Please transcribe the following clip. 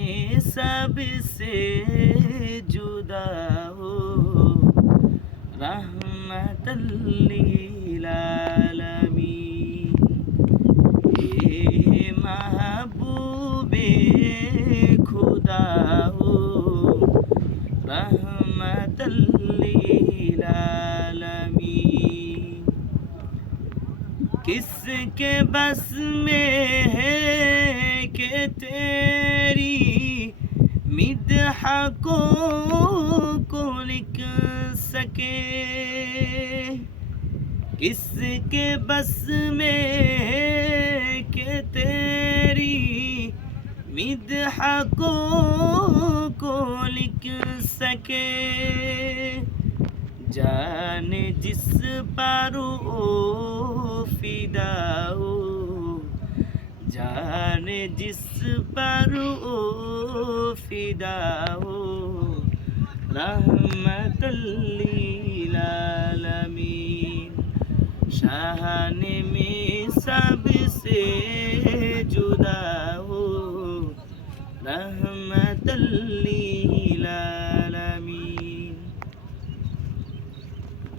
में सबसे जुदा हो, रहमतल लिल आलमीन। ये महबूबे खुदा हो, रहमतल लिल आलमीन। किसके बस में है कि तेरी मिदह को लिख सके, किसके बस में है कि तेरी मिदह को लिख सके। जाने जिस पर ओ फिदा हो, जाने जिस पर ओ फिदा हो, रहमतल लिल आलमीन। शाहाने में सबसे जुदा हो, रहमतल लिल